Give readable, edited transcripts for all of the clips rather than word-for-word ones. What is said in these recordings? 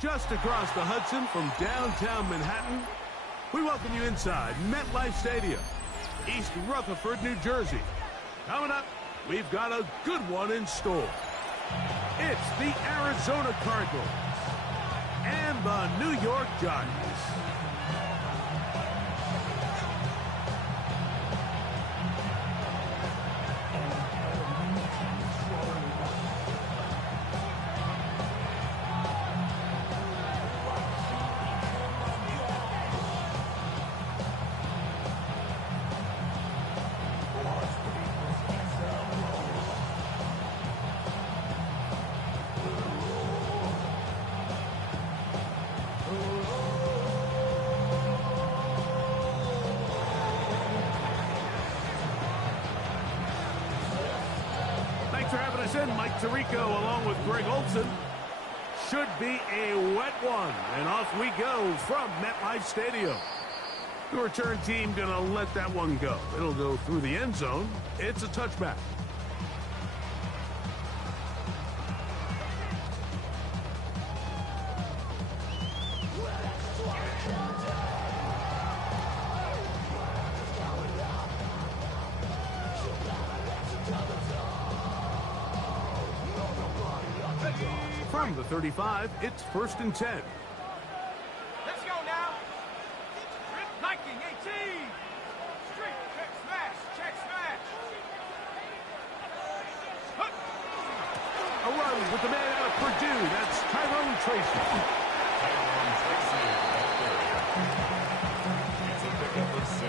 Just across the Hudson from downtown Manhattan, we welcome you inside MetLife Stadium, East Rutherford, New Jersey. Coming up, we've got a good one in store. It's the Arizona Cardinals and the New York Giants. Mike Tirico along with Greg Olson. Should be a wet one. And off we go from MetLife Stadium. The return team going to let that one go. It'll go through the end zone. It's a touchback. From the 35, it's 1st and 10. Let's go now. Liking 18. Street, check smash, check smash. A run with the man out of Purdue. That's Tyrone Tracy. It's a pickup of 6.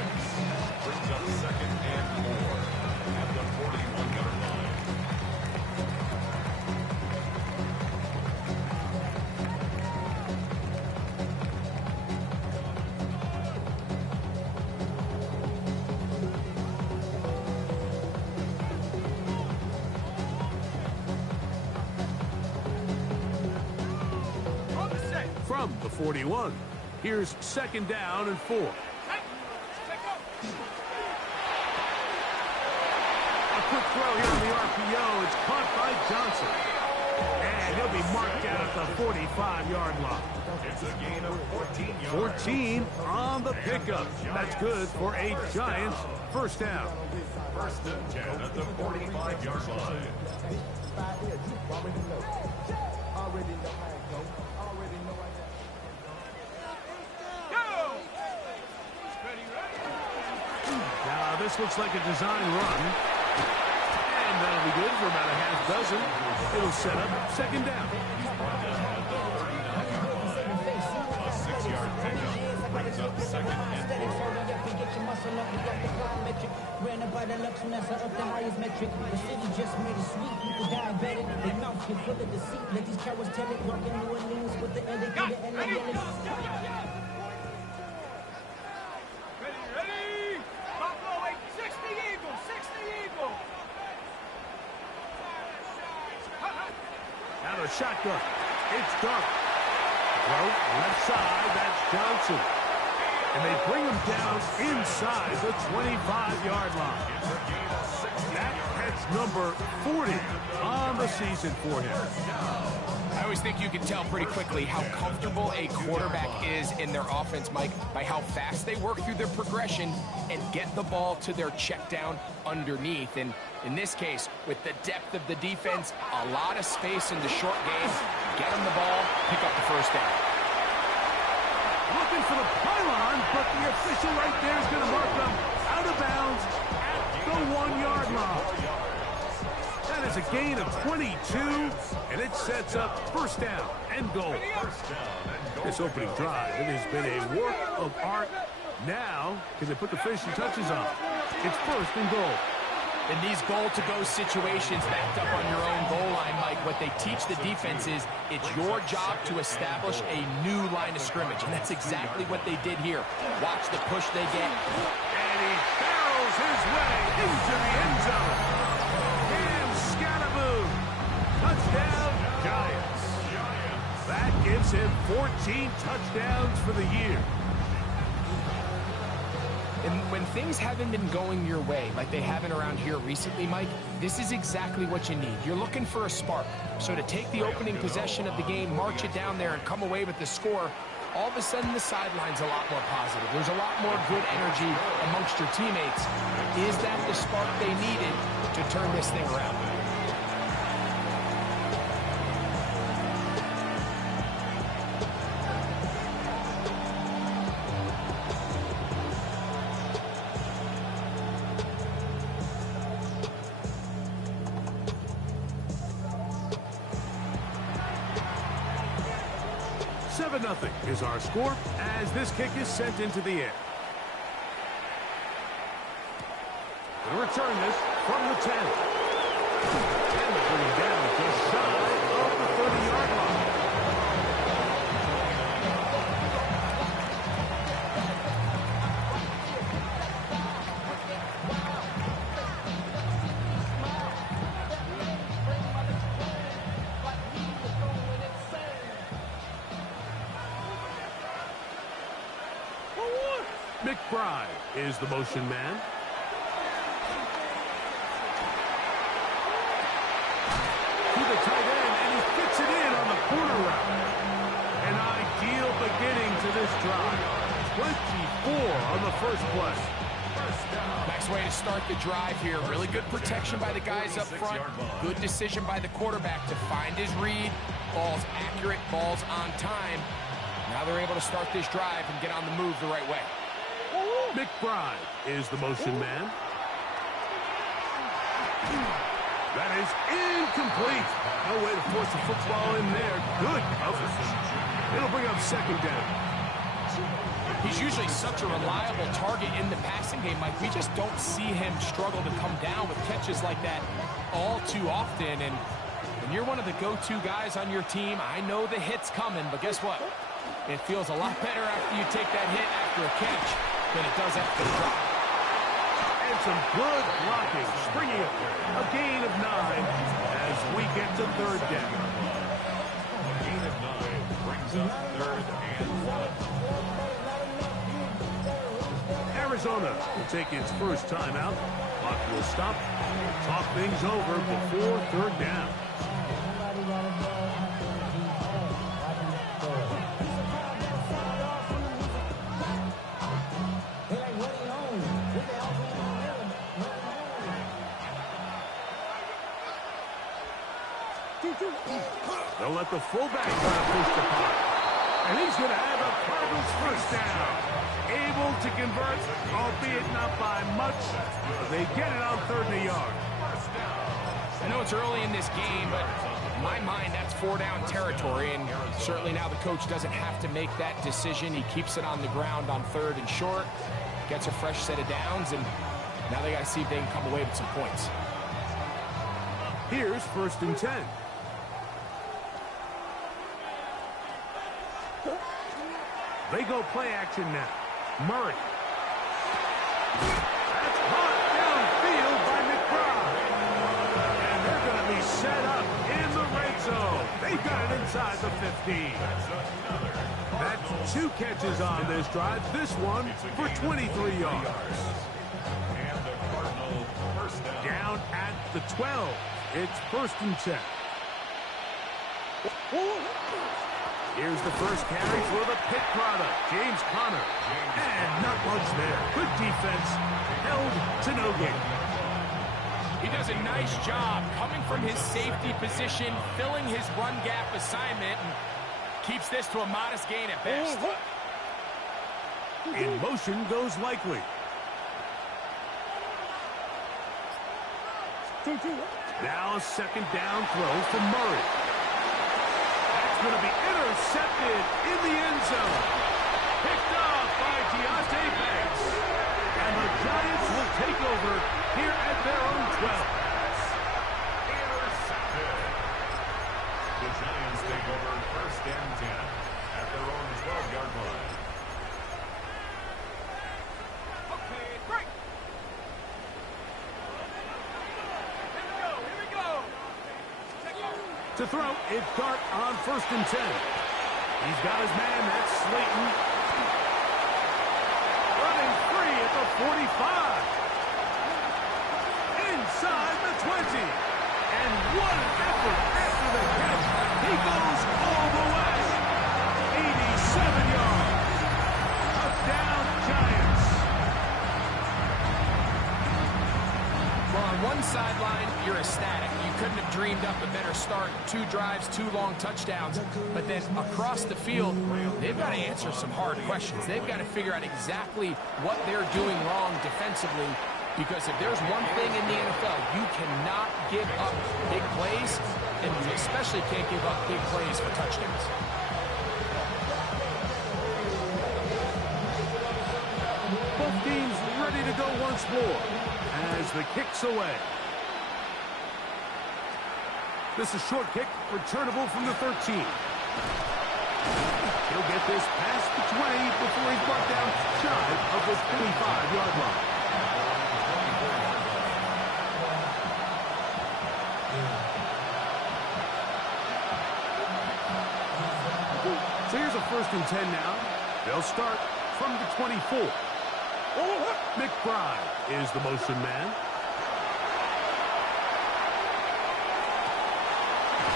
Brings up 2nd and 4 at the 41-yard line. From the 41, here's 2nd down and 4. A quick throw here on the RPO. It's caught by Johnson. And he'll be marked out at the 45-yard line. It's a gain of 14 yards. 14 on the pickup. That's good for a Giants first down. 1st and 10 at the 45-yard line. Now this looks like a design run. And that'll be good for about a half dozen. It'll set up 2nd down. A 6-yard pickup brings up 2nd and 4. Ran up by the luxury, that's up the highest metric. The city just made it sweet, people diabetic. Their mouth get full of deceit. Let these cowards tell it. Walking New Orleans with the indicator and the yellow. Ready? Buffalo 60 Eagles, 60 Eagles. Out of shotgun. It's dark. Throw left side. That's Johnson. And they bring him down inside the 25-yard line. That's number 40 on the season for him. I always think you can tell pretty quickly how comfortable a quarterback is in their offense, Mike, by how fast they work through their progression and get the ball to their check down underneath. And in this case, with the depth of the defense, a lot of space in the short game, get them the ball, pick up the first down. Looking for the pylon, but the official right there is going to mark them out of bounds at the 1-yard line. That is a gain of 22, and it sets up 1st down and goal. This opening drive, it has been a work of art. Now, can they put the finishing touches on? It's 1st and goal. In these goal-to-go situations backed up on your own goal line, Mike, what they teach the defense is it's your job to establish a new line of scrimmage, and that's exactly what they did here. Watch the push they get. And he barrels his way into the end zone. And Scatterboo. Touchdown, Giants. That gives him 14 touchdowns for the year. And when things haven't been going your way, like they haven't around here recently, Mike, this is exactly what you need. You're looking for a spark. So to take the opening possession of the game, march it down there, and come away with the score, all of a sudden the sideline's a lot more positive. There's a lot more good energy amongst your teammates. Is that the spark they needed to turn this thing around? Nothing is our score as this kick is sent into the air. We'll return this from the 10. And we'll bring it down just shy of the 30-yard line. McBride is the motion man. To the tight end, and he fits it in on the corner route. An ideal beginning to this drive. 24 on the first play. Nice way to start the drive here. Really good protection by the guys up front. Good decision by the quarterback to find his read. Ball's accurate, ball's on time. Now they're able to start this drive and get on the move the right way. McBride is the motion man. That is incomplete. No way to force the football in there. Good coverage. It'll bring up second down. He's usually such a reliable target in the passing game, Mike. We just don't see him struggle to come down with catches like that all too often. And when you're one of the go-to guys on your team, I know the hit's coming, but guess what? It feels a lot better after you take that hit after a catch than it does after the drop. And some good blocking, springing up a gain of 9 as we get to third down. A gain of 9 brings up 3rd and 1. Arizona will take its first timeout. Clock will stop. Talk things over before third down. They'll let the fullback try to push the punt. And he's going to have a Cardinals first down. Able to convert, albeit not by much. They get it on 3rd and a yard. I know it's early in this game, but in my mind, that's 4-down territory. And certainly now the coach doesn't have to make that decision. He keeps it on the ground on 3rd and short. Gets a fresh set of downs. And now they got to see if they can come away with some points. Here's 1st and 10. They go play action now. Murray. That's caught downfield by McBride. And they're going to be set up in the red zone. They got it inside the 15. That's 2 catches on this drive. This one for 23 yards. And the Cardinal first down. Down at the 12. It's 1st and 10. Here's the first carry for the Pitt product, James Conner. And not much there. Good defense, held to no gain. He does a nice job coming from his safety position, filling his run gap assignment, and keeps this to a modest gain at best. In motion goes Likely. Now a second down throw for Murray. Going to be intercepted in the end zone. Picked off by Deontay Banks. And the Giants will take over here at their own 12. Intercepted. The Giants take over 1st and 10 at their own 12-yard line. Okay, break. Here we go. To throw, it's Dart on 1st and 10. He's got his man, that's Slayton. Running free at the 45. Inside the 20. And what an effort after the catch. He goes all the way. 87 yards. Touchdown, Giants. Well, on one sideline, you're ecstatic. You couldn't have dreamed up a better start. 2 drives, 2 long touchdowns. But then across the field, they've got to answer some hard questions. They've got to figure out exactly what they're doing wrong defensively. Because if there's one thing in the NFL, you cannot give up big plays, and you especially can't give up big plays for touchdowns. Both teams ready to go once more as the kick's away. This is short kick, returnable from the 13. He'll get this past the 20 before he's brought down shy of the 25-yard line. So here's a 1st and 10 now. They'll start from the 24. McBride is the motion man.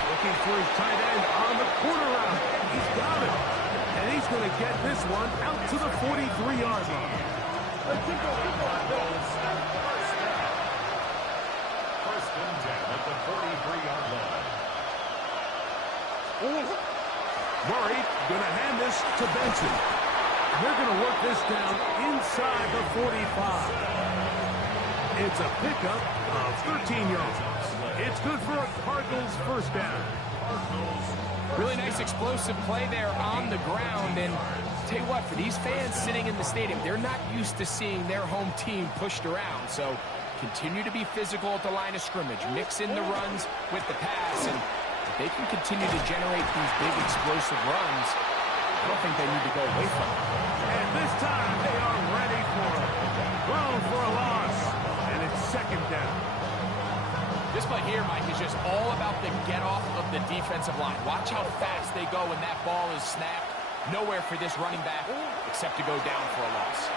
Looking for his tight end on the corner route. He's got it. And he's going to get this one out to the 43-yard line. First and 10 at the 43-yard line. Murray going to hand this to Benson. They're going to work this down inside the 45. It's a pickup of 13 yards. It's good for a Cardinals first down. Really nice explosive play there on the ground. And tell you what, for these fans sitting in the stadium, they're not used to seeing their home team pushed around. So continue to be physical at the line of scrimmage. Mix in the runs with the pass. And if they can continue to generate these big explosive runs, I don't think they need to go away from it. And this time they are ready for it. Thrown for a loss. And it's 2nd down. This play here, Mike, is just all about the get-off of the defensive line. Watch how fast they go when that ball is snapped. Nowhere for this running back except to go down for a loss.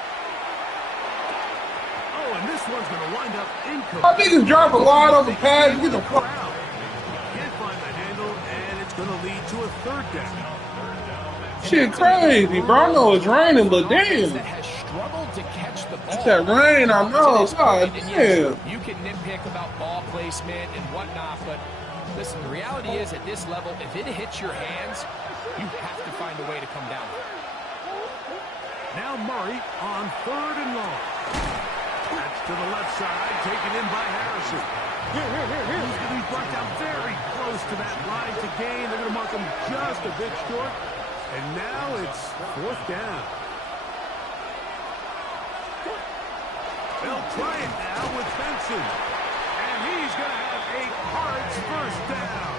Oh, and this one's going to wind up incomplete. I think it's drop a lot of the pass. Get the fuck. Can't find the handle, and it's going to lead to a 3rd down. Shit crazy, bro. I know it's raining, but damn. That has struggled to catch the ball. It's that rain, I know. God damn. You can nitpick about ball placement and whatnot, but listen, the reality is at this level, if it hits your hands, you have to find a way to come down. Now Murray on 3rd and long. That's to the left side, taken in by Harrison. He's going to be brought down very close to that line to gain. They're going to mark him just a bit short. And now it's 4th down. They'll try it now with Benson. And he's going to have a Cards first down.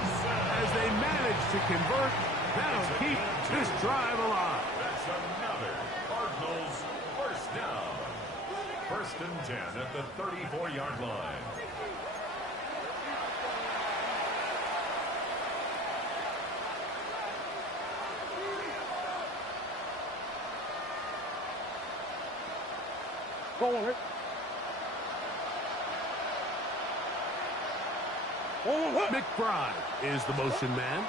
As they manage to convert, that'll keep this drive alive. That's another Cardinals first down. 1st and 10 at the 34-yard line. McBride is the motion man.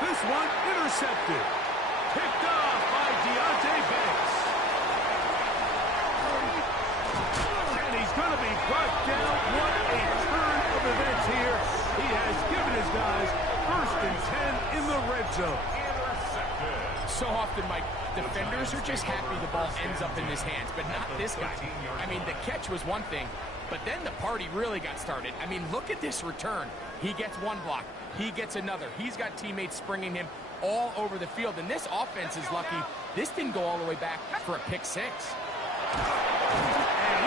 This one intercepted. Picked off by Deontay Banks. And he's going to be brought down. What a turn of events here. He has given his guys 1st and 10 in the red zone. So often, Mike, defenders are just happy the ball ends up in his hands, but not this guy. I mean, the catch was one thing, but then the party really got started. I mean, look at this return. He gets one block. He gets another. He's got teammates springing him all over the field, and this offense is lucky. This didn't go all the way back for a pick 6. And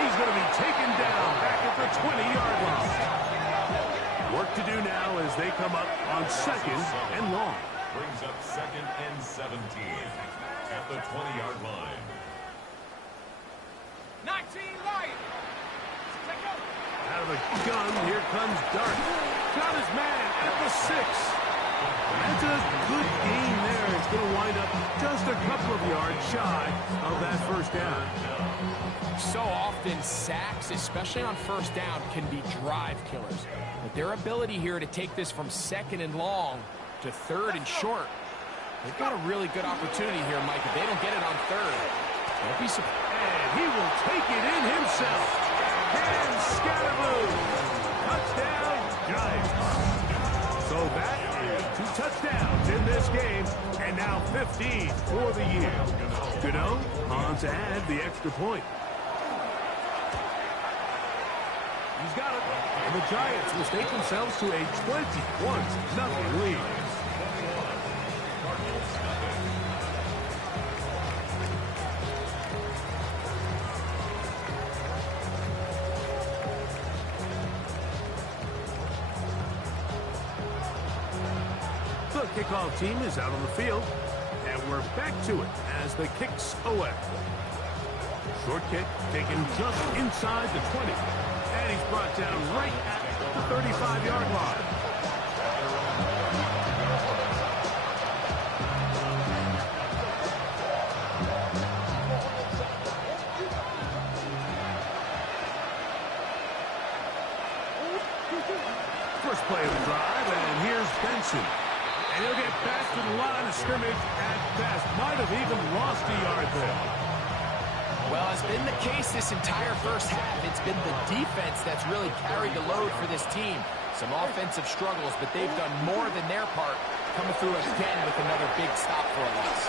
he's going to be taken down back at the 20-yard line. Work to do now as they come up on 2nd and long. Brings up 2nd and 17 at the 20-yard line. 19 right. Out of the gun, here comes Dart. Got his man at the 6. That's a good game there. It's going to wind up just a couple of yards shy of that first down. So often, sacks, especially on first down, can be drive killers. But their ability here to take this from 2nd and long to 3rd and short, they've got a really good opportunity here, Mike. If they don't get it on 3rd, don't be surprised. And he will take it in himself. And Scaraboo. Touchdown, Giants. So that is 2 touchdowns in this game, and now 15 for the year. Gano on to add the extra point. He's got it. And the Giants will stake themselves to a 21-0 lead. The kickoff team is out on the field, and we're back to it as the kick's away. Short kick taken just inside the 20, and he's brought down right at the 35-yard line. First play of the drive, and here's Benson. And he'll get back to the line of scrimmage at best. Might have even lost a yard there. Well, it's been the case this entire first half. It's been the defense that's really carried the load for this team. Some offensive struggles, but they've done more than their part, coming through again with another big stop for a loss.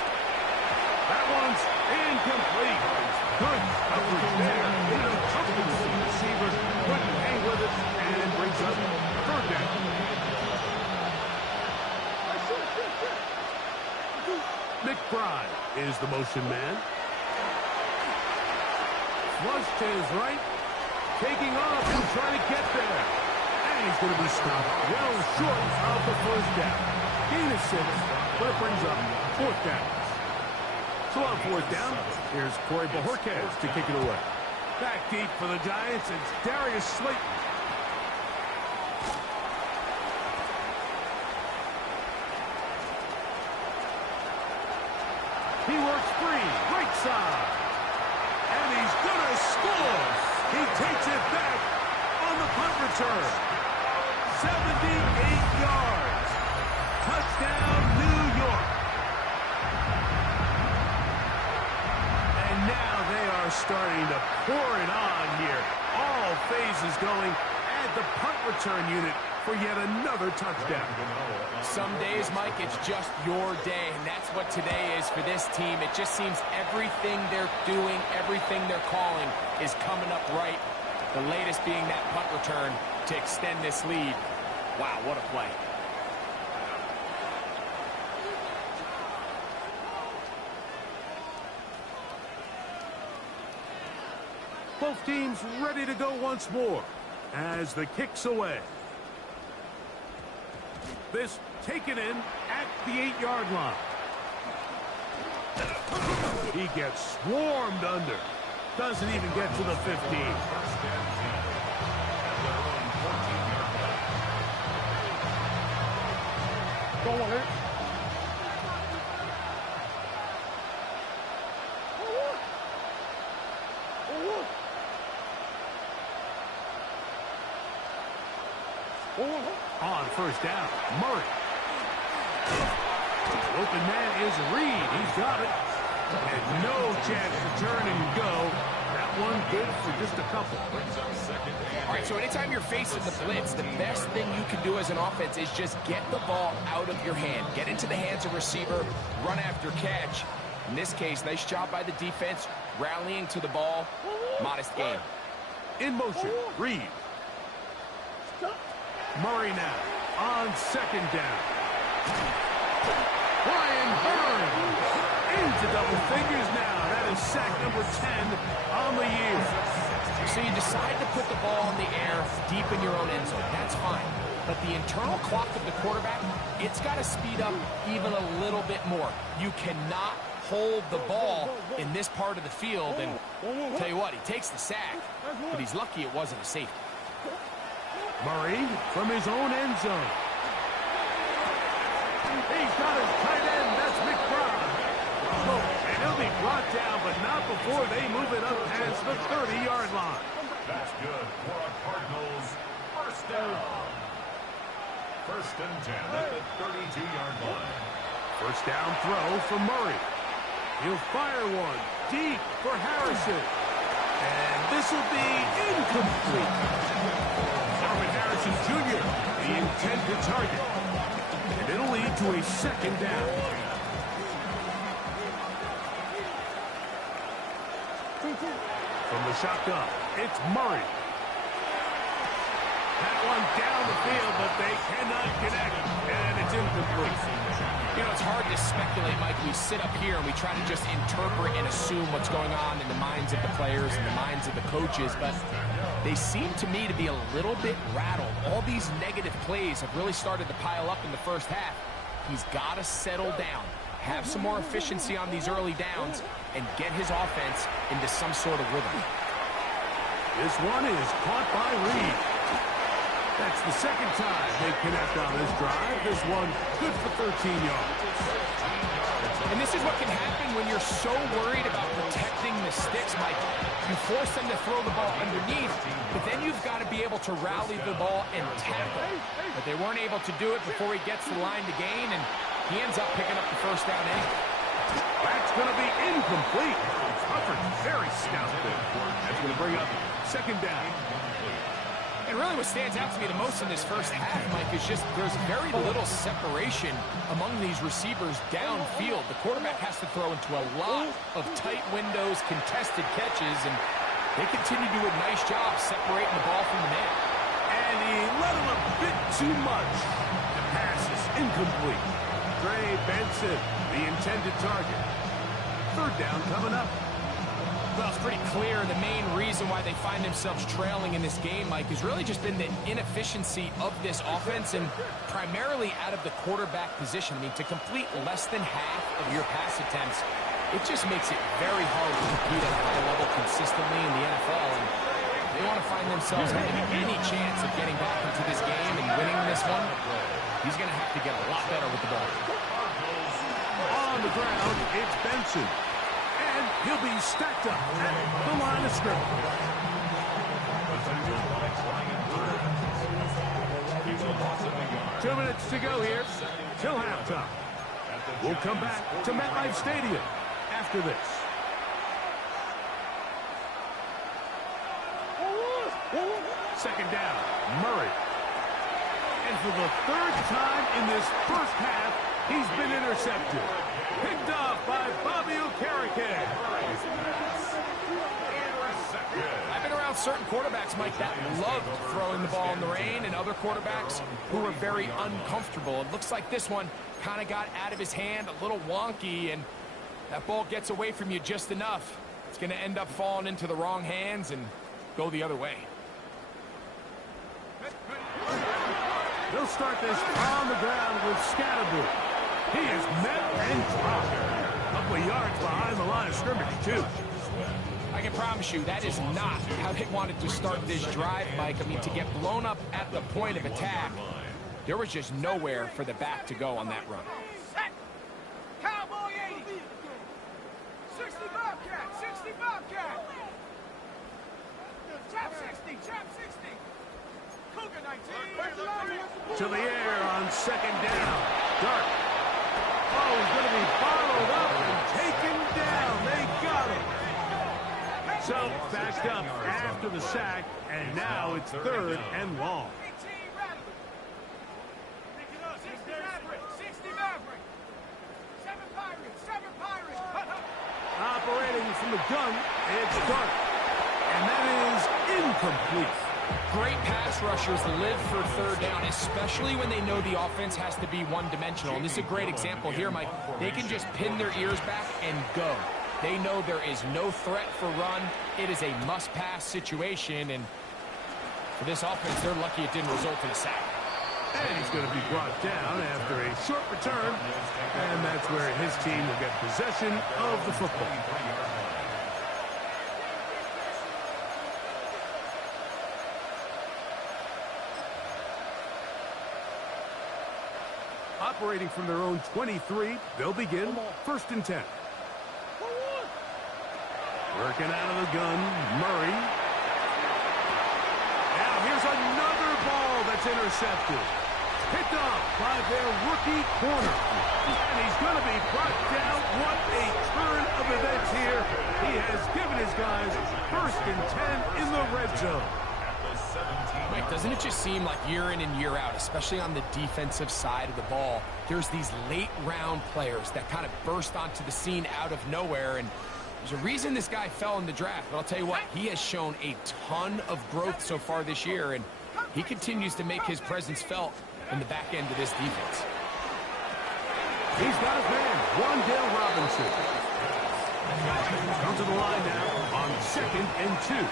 That one's incomplete. Good coverage there. In a comfortable receiver. Couldn't hang with it and brings up 3rd down. McBride is the motion man. Flush to his right. Taking off and trying to get there. And he's going to be stopped well short of the first down. Gain of 6, but it brings up 4th down. So on 4th down, here's Corey Bojorquez to kick it away. Back deep for the Giants, it's Darius Slayton. He works free, right side. And he's going to score. He takes it back on the punt return. 78 yards. Touchdown, New York. And now they are starting to pour it on here. All phases going at the punt return unit for yet another touchdown. Some days, Mike, it's just your day, and that's what today is for this team. It just seems everything they're doing, everything they're calling is coming up right. The latest being that punt return to extend this lead. Wow, what a play. Both teams ready to go once more as the kick's away. This taken in at the 8-yard line. He gets swarmed under. Doesn't even get to the 15. Go on. On first down, Murray. Open man is Reed. He's got it. And no chance to turn and go. That one good for just a couple. All right, so anytime you're facing the blitz, the best thing you can do as an offense is just get the ball out of your hand. Get into the hands of receiver, run after catch. In this case, nice job by the defense, rallying to the ball. Modest gain. In motion, Reed. Murray now on second down. Brian Burns into double figures now. That is sack number 10 on the year. So you decide to put the ball in the air deep in your own end zone. That's fine. But the internal clock of the quarterback, it's got to speed up even a little bit more. You cannot hold the ball in this part of the field. And I'll tell you what, he takes the sack, but he's lucky it wasn't a safety. Murray from his own end zone. He's got his tight end. That's McBride. Oh, and he'll be brought down, but not before they move it up past the 30-yard line. That's good for a Cardinals first down. First and 10 at the 32-yard line. First down throw for Murray. He'll fire one deep for Harrison. And this will be incomplete. Marvin Harrison Jr., the intended target. And it'll lead to a second down. From the shotgun, it's Murray. That one down the field, but they cannot connect. And it's incomplete. You know, it's hard to speculate, Mike. We sit up here and we try to just interpret and assume what's going on in the minds of the players and the minds of the coaches, but they seem to me to be a little bit rattled. All these negative plays have really started to pile up in the first half. He's got to settle down, have some more efficiency on these early downs, and get his offense into some sort of rhythm. This one is caught by Reed. That's the second time they connect on this drive. This one good for 13 yards. And this is what can happen when you're so worried about protecting the sticks, Mike. You force them to throw the ball underneath, but then you've got to be able to rally the ball and tackle. But they weren't able to do it before he gets the line to gain, and he ends up picking up the first down anyway. That's going to be incomplete. Hufford very stout there. That's going to bring up second down. And really what stands out to me the most in this first half, Mike, is just there's very little separation among these receivers downfield. The quarterback has to throw into a lot of tight windows, contested catches, and they continue to do a nice job separating the ball from the man. And he let him a bit too much. The pass is incomplete. Trey Benson, the intended target. Third down coming up. Well, it's pretty clear the main reason why they find themselves trailing in this game, Mike, has really just been the inefficiency of this offense and primarily out of the quarterback position. I mean, to complete less than half of your pass attempts, it just makes it very hard to compete at a high level consistently in the NFL. And they want to find themselves having any chance of getting back into this game and winning this one. He's going to have to get a lot better with the ball. On the ground, it's Benson. And he'll be stacked up at the line of scrimmage. 2 minutes to go here till halftime. We'll come back to MetLife Stadium after this. Second down, Murray. And for the third time in this first half, he's been intercepted. Picked off by Bobby Okereke. I've been around certain quarterbacks, Mike, that loved throwing the ball in the rain, and other quarterbacks who were very uncomfortable. It looks like this one kind of got out of his hand, a little wonky, and that ball gets away from you just enough. It's going to end up falling into the wrong hands and go the other way. They'll start this on the ground with Scatterboot. He is met and dropped. A couple of yards behind the line of scrimmage, too. I can promise you that is not how they wanted to start this drive, Mike. I mean, to get blown up at the point of attack, there was just nowhere for the back to go on that run. Set. Cowboy 80. 60 Bobcat. 60 Bobcat. Trap 60. Trap 60. Cougar 19. To the air on second down. Dart. Oh, he's going to be followed up and taken down. They got him. So, backed up after the sack, and now it's third and long. 60 Maverick. 60 Maverick. 7 Pirates. 7 Pirates. Operating from the gun, it's Dart. And that is incomplete. Great pass rushers live for third down, especially when they know the offense has to be one-dimensional. And this is a great example here, Mike. They can just pin their ears back and go. They know there is no threat for run. It is a must-pass situation, and for this offense, they're lucky it didn't result in a sack. And he's going to be brought down after a short return, and that's where his team will get possession of the football. Up operating from their own 23. They'll begin 1st and 10. Working out of the gun, Murray. Now here's another ball that's intercepted. Picked off by their rookie corner. And he's going to be brought down. What a turn of events here. He has given his guys 1st and 10 in the red zone. Mike, doesn't it just seem like year in and year out, especially on the defensive side of the ball, there's these late-round players that kind of burst onto the scene out of nowhere, and there's a reason this guy fell in the draft, but I'll tell you what, he has shown a ton of growth so far this year, and he continues to make his presence felt in the back end of this defense. He's got his man, Wandale Robinson. Comes to the line now on 2nd and 2.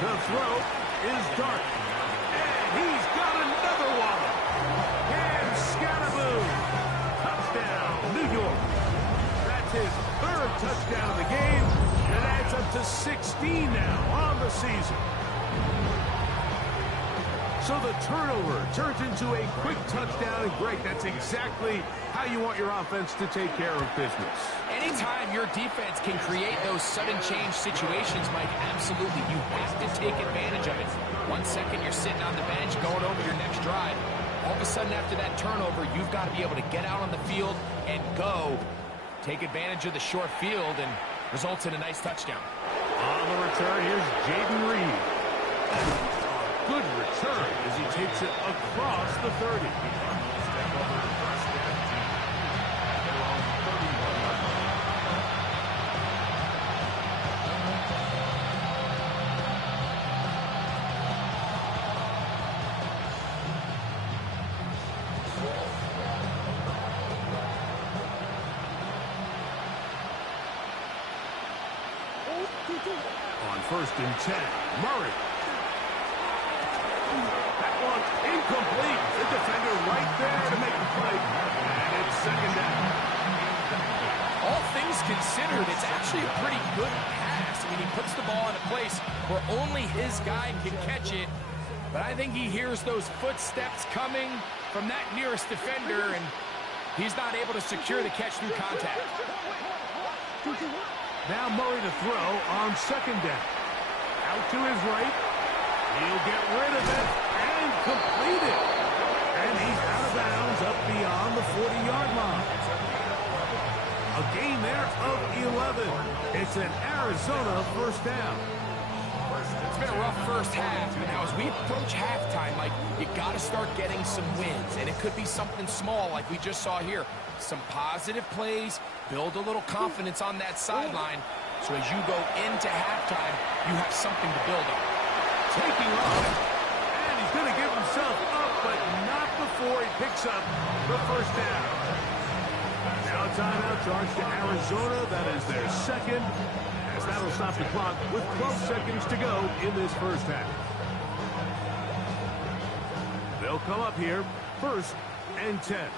The throw is Dark. And he's got another one. And Scatterboo. Touchdown, New York. That's his 3rd touchdown of the game. And adds up to 16 now on the season. So the turnover turns into a quick touchdown. And Greg, that's exactly how you want your offense to take care of business. Anytime your defense can create those sudden change situations, Mike, absolutely, you have to take advantage of it. 1 second you're sitting on the bench going over your next drive. All of a sudden after that turnover, you've got to be able to get out on the field and go. Take advantage of the short field and results in a nice touchdown. On the return, here's Jaden Reed. Good return as he takes it across the 30. On 1st and 10, Murray. That one incomplete. The defender right there to make the play. And it's 2nd down. All things considered, it's actually a pretty good pass. I mean, he puts the ball in a place where only his guy can catch it. But I think he hears those footsteps coming from that nearest defender, and he's not able to secure the catch through contact. Now Murray to throw on 2nd down. Out to his right. He'll get rid of it and complete it. And he's out of bounds up beyond the 40-yard line. A gain there of 11. It's an Arizona 1st down. It's been a rough first half, but now as we approach halftime, Mike, you got to start getting some wins, and it could be something small like we just saw here. Some positive plays, build a little confidence on that sideline, so as you go into halftime, you have something to build on. Taking off, and he's going to give himself up, but not before he picks up the 1st down. Now a timeout charge to Arizona. That is their 2nd, as that'll stop the clock with 12 seconds to go in this 1st half. They'll come up here, 1st and 10.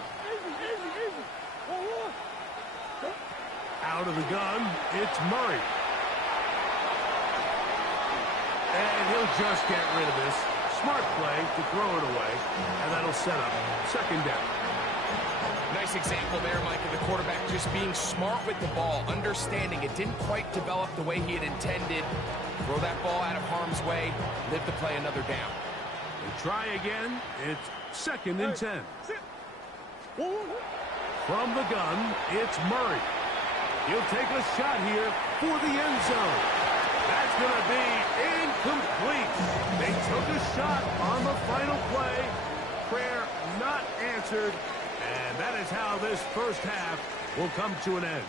Out of the gun, it's Murray. And he'll just get rid of this. Smart play to throw it away, and that'll set up 2nd down. Nice example there, Mike, of the quarterback just being smart with the ball, understanding it didn't quite develop the way he had intended. Throw that ball out of harm's way, live to play another down. They try again. It's 2nd and 10. From the gun, it's Murray. He'll take a shot here for the end zone. That's going to be incomplete. They took a shot on the final play. Prayer not answered. And that is how this 1st half will come to an end.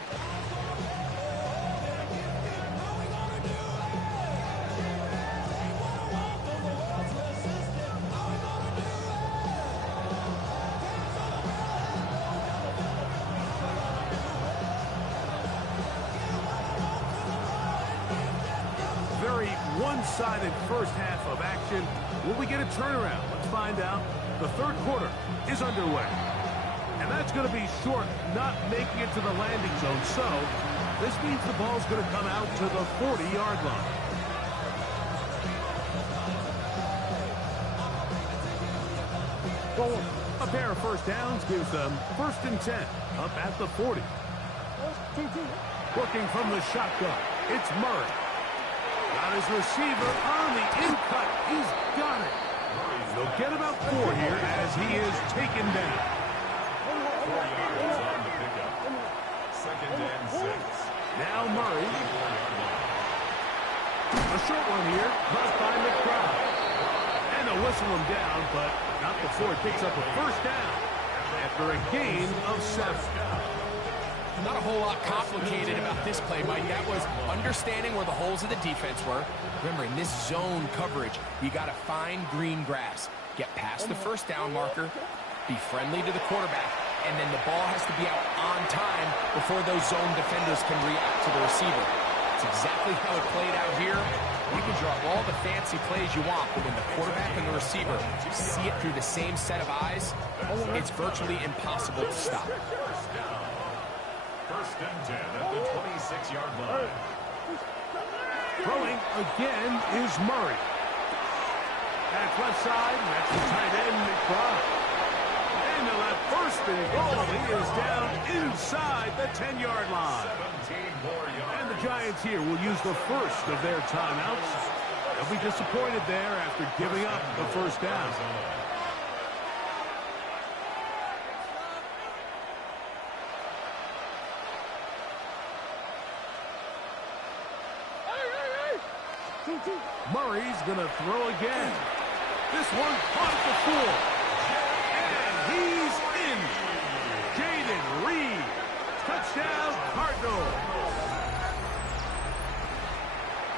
Very one-sided 1st half of action. Will we get a turnaround? Let's find out. The 3rd quarter is underway. And that's going to be short, not making it to the landing zone. So this means the ball's going to come out to the 40-yard line. A pair of first downs gives them 1st and 10 up at the 40. Working from the shotgun, it's Murray. Got his receiver on the in-cut. He's got it. They'll get about 4 here as he is taken down. 4 yards on the pickup. 2nd and 6. Now Murray. A short one here, caught by McBride. And they'll whistle him down, but not before he picks up a 1st down after a gain of 7. Not a whole lot complicated about this play, Mike. That was understanding where the holes of the defense were. Remember, in this zone coverage, you got to find green grass. Get past the 1st down marker, be friendly to the quarterback, and then the ball has to be out on time before those zone defenders can react to the receiver. It's exactly how it played out here. You can draw all the fancy plays you want, but when the quarterback and the receiver see it through the same set of eyes, it's virtually impossible to stop. 1st and 10 at the 26-yard line. Throwing again is Murray. That's left side, and that's the tight end, McBride. And they'll have 1st and goal. He is down inside the 10-yard line. 17 more yards. And the Giants here will use the 1st of their timeouts. They'll be disappointed there after giving up the 1st down. Murray's going to throw again. This one caught at the 4. And he's in. Jaden Reed. Touchdown, Cardinals.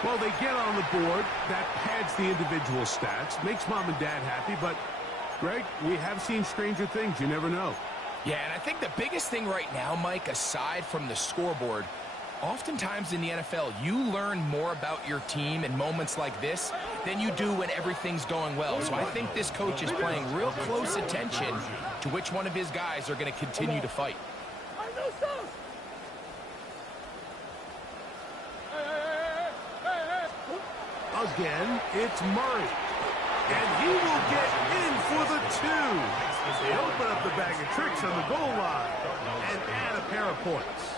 Well, they get on the board. That pads the individual stats. Makes mom and dad happy. But, Greg, we have seen stranger things. You never know. Yeah, and I think the biggest thing right now, Mike, aside from the scoreboard, oftentimes in the NFL, you learn more about your team in moments like this than you do when everything's going well. So I think this coach is paying real close attention to which one of his guys are going to continue to fight. Again, it's Murray. And he will get in for the 2. They open up the bag of tricks on the goal line and add a pair of points.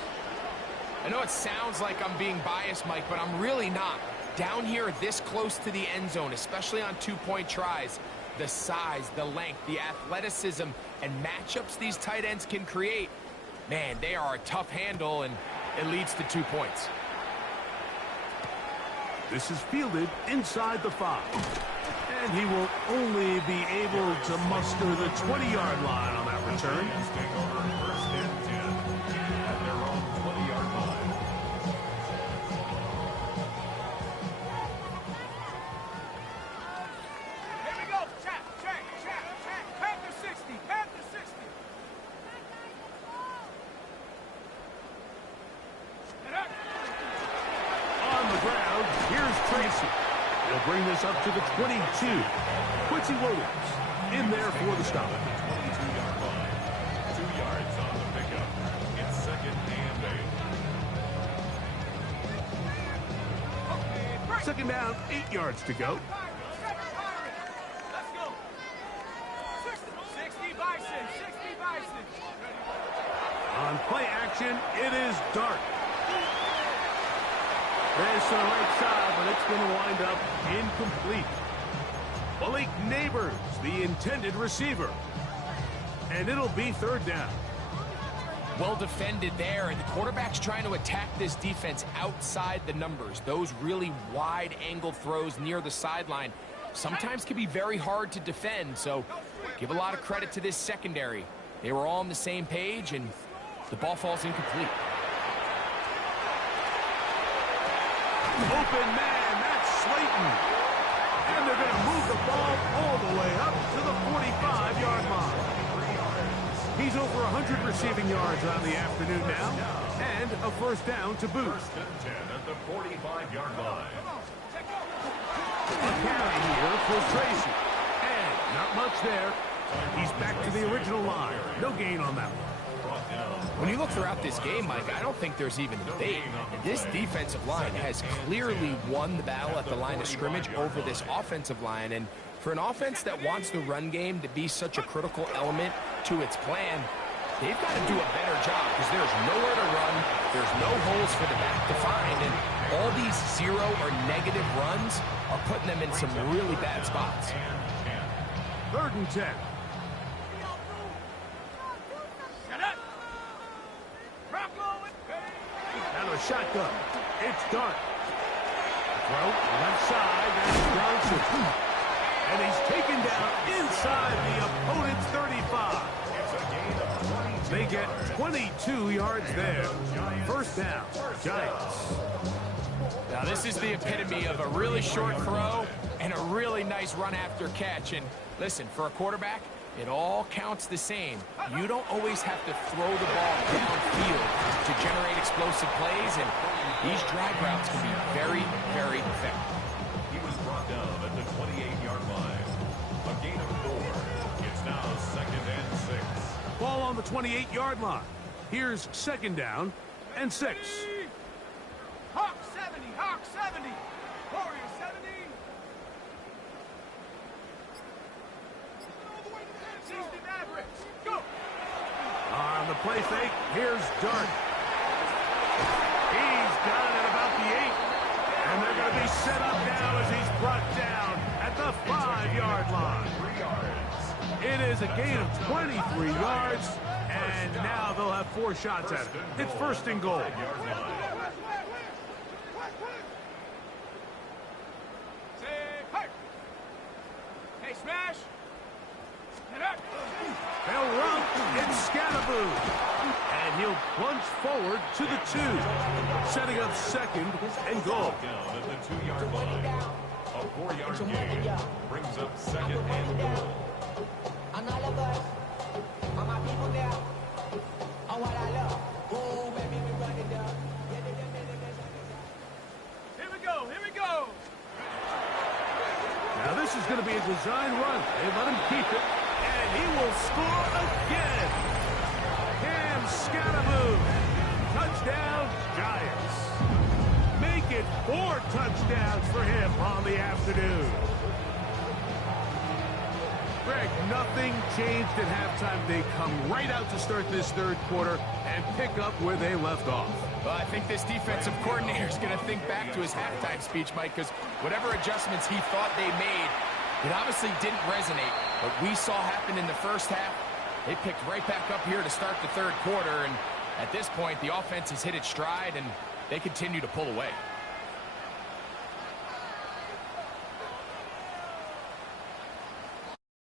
I know it sounds like I'm being biased, Mike, but I'm really not. Down here this close to the end zone, especially on 2-point tries, the size, the length, the athleticism, and matchups these tight ends can create, man, they are a tough handle, and it leads to 2 points. This is fielded inside the 5. And he will only be able to muster the 20-yard line on that return. Take over 1st and 10 at their own 20-yard line. Here we go. Check. Panther 60. Panther 60. On the ground, here's Tracy. He'll bring this up to the 22. Quincy Williams in there for the stop. 22-yard line. 2 yards on the pickup. It's 2nd and 8. 2nd down, 8 yards to go. Let's go. 60 Bison. 60 Bison. On play action, it is Dart. There's to the right side, but it's going to wind up incomplete. Malik Neighbors, the intended receiver. And it'll be 3rd down. Well defended there, and the quarterback's trying to attack this defense outside the numbers. Those really wide-angle throws near the sideline sometimes can be very hard to defend, so give a lot of credit to this secondary. They were all on the same page, and the ball falls incomplete. Open man, that's Slayton. And they're going to move the ball all the way up to the 45-yard line. He's over 100 receiving yards on the afternoon now, and a 1st down to boot. 1st and 10 at the 45-yard line. A carry here for Tracy. And not much there. He's back to the original line. No gain on that one. Brought When you look throughout this game, Mike, I don't think there's even debate. This defensive line has clearly won the battle at the line of scrimmage over this offensive line. And for an offense that wants the run game to be such a critical element to its plan, they've got to do a better job because there's nowhere to run. There's no holes for the back to find. And all these 0 or negative runs are putting them in some really bad spots. 3rd and 10. Now a shotgun. It's Dart. Throw left side. That's Johnson. And he's taken down inside the opponent's 35. They get 22 yards there. 1st down, Giants. Now this is the epitome of a really short throw and a really nice run after catch. And listen, for a quarterback, it all counts the same. You don't always have to throw the ball downfield to generate explosive plays, and these drag routes can be very, very effective. He was brought down at the 28-yard line. A gain of 4. It's now 2nd and 6. Ball on the 28-yard line. Here's 2nd down and 6. Hawk 70, Hawk 70. Warrior 70. 60 Mavericks. Go. On the play fake, here's Dart. He's got it at about the 8. And they're going to be set up now as he's brought down at the 5-yard line. It is a gain of 23 yards, and now they'll have 4 shots at it. It's 1st and goal. Hey, smash. They'll run. It's Scatterboo. And he'll plunge forward to the 2. Setting up 2nd and goal. Down at the 2-yard line. A 4-yard gain brings up 2nd and goal. And all of us, and my people there, and what I love. Ooh, baby, we run it down. Here we go, here we go. Now this is going to be a design run. They let him keep it, and he will score again. Cam Scatterboo. Touchdown, Giants. Make it 4 touchdowns for him on the afternoon. Greg, nothing changed at halftime. They come right out to start this 3rd quarter and pick up where they left off. Well, I think this defensive coordinator is going to think back to his halftime speech, Mike, because whatever adjustments he thought they made, it obviously didn't resonate. What we saw happen in the 1st half, they picked right back up here to start the 3rd quarter, and at this point, the offense has hit its stride, and they continue to pull away.